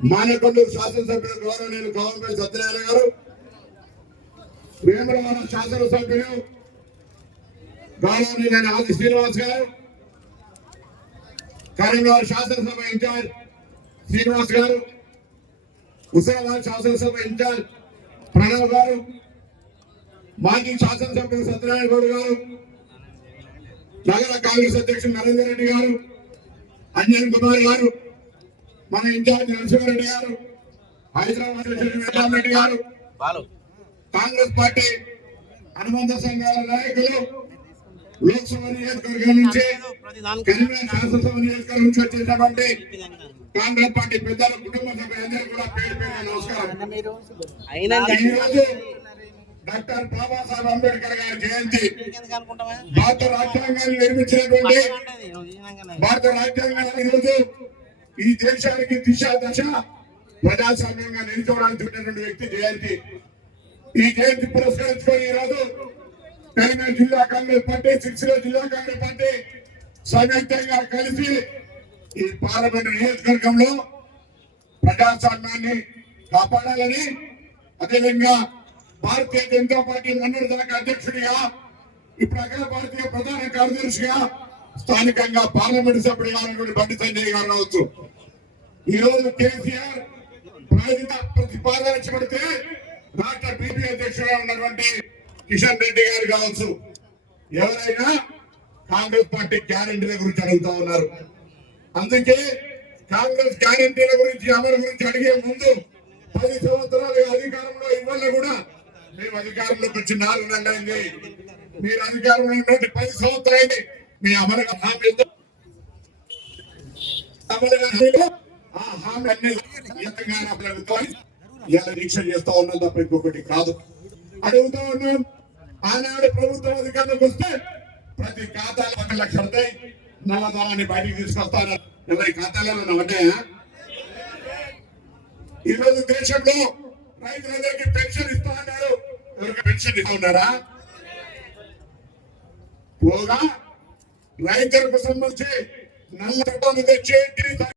మానేకొండూరు శాసనసభ్యులు గౌరవనీయులు గవర్నమెంట్ సత్యనారాయణ గారు వేమరవరం శాసనసభ్యులు గౌరవనీయులైన ఆది శ్రీనివాస్ గారు కరీంనగర్ శాసనసభ ఇన్ఛార్జ్ శ్రీనివాస్ గారు హుసేనాబాద్ శాసనసభ ఇన్ఛార్జ్ ప్రణవ్ గారు మాజీ శాసనసభ్యులు సత్యనారాయణ గౌడ్ గారు నగర కాంగ్రెస్ అధ్యక్షుడు నరేందర్ రెడ్డి గారు అంజన్ కుమార్ గారు మన ఇన్ఛార్జ్ నరసింహారెడ్డి గారు హైదరాబాద్ రెడ్డి గారు కాంగ్రెస్ పార్టీ అనుబంధ సంఘాల నాయకులు లోక్సభ నియోజకవర్గం నుంచి కరీంనగర్ శాసనసభ నియోజకవర్గం నుంచి వచ్చేసినటువంటి కాంగ్రెస్ పార్టీ పెద్దల కుటుంబ సభ్యులందరూ కూడా పేరు పేరు నమస్కారం అయినా ఈ రోజు డాక్టర్ బాబాసాహెబ్ అంబేద్కర్ గారి జయంతి భారత రాజ్యాంగాన్ని నిర్మించినటువంటి. భారత రాజ్యాంగాన్ని ఈరోజు ఈ దేశానికి దిశ దశ ప్రజాస్వామ్యంగా నిలిచోవడానికి ఉన్నటువంటి వ్యక్తి జయంతి. ఈ జయంతి పురస్కరించుకొని ఈ రోజు జిల్లా కాంగ్రెస్ పార్టీ సిరిసిల్ల జిల్లా కాంగ్రెస్ పార్టీ సంయుక్తంగా కలిసి ఈ పార్లమెంటు నియోజకవర్గంలో ప్రజాస్వామ్యాన్ని కాపాడాలని అదేవిధంగా భారతీయ జనతా పార్టీ మొన్నటి దాకా అధ్యక్షుడిగా ఇప్పుడు అఖిల భారతీయ ప్రధాన కార్యదర్శిగా స్థానికంగా పార్లమెంటు సభ్యుడిగా ఉన్నటువంటి బండి సంజయ్ గారు కావచ్చు ఈ రోజు కేసీఆర్ ప్రాయోజిత ప్రతిపాదన పెడితే రాష్ట్ర బీపీ అధ్యక్షుడిగా ఉన్నటువంటి కిషన్ రెడ్డి గారు కావచ్చు. ఎవరైనా కాంగ్రెస్ పార్టీ గ్యారంటీల గురించి అడుగుతా ఉన్నారు. అందుకే కాంగ్రెస్ గ్యారంటీల గురించి అమలు గురించి అడిగే ముందు పది సంవత్సరాలు అధికారంలో ఇవ్వాల కూడా మేము అధికారంలోకి వచ్చి నాలుగు నెలలైంది మీరు అధికారంలో ఉన్నటువంటి పది సంవత్సరాలైంది మీ అమలు హామీ అమలు ఆ హామీ ఎంతగానో అమలవుతాయి ఇలా దీక్ష చేస్తా ఉన్నాం తప్ప ఇంకొకటి కాదు. అడుగుతా ఉన్నాం ఆనాడు ప్రభుత్వం అధికారంలోకి వస్తే ప్రతి ఖాతాలో ఒక లక్ష ఉంటాయి నల్లధనాన్ని బయటికి తీసుకొస్తాను ఎవరి ఖాతాలో ఉంటాయా ఈ రోజు దేశంలో రైతులందరికీ పెన్షన్ ఇస్తా ఉన్నారు. ఎవరికి పెన్షన్ ఇస్తా ఉన్నారా? పోగా రైతులకు సంబంధించి నల్ల చట్టాన్ని తెచ్చి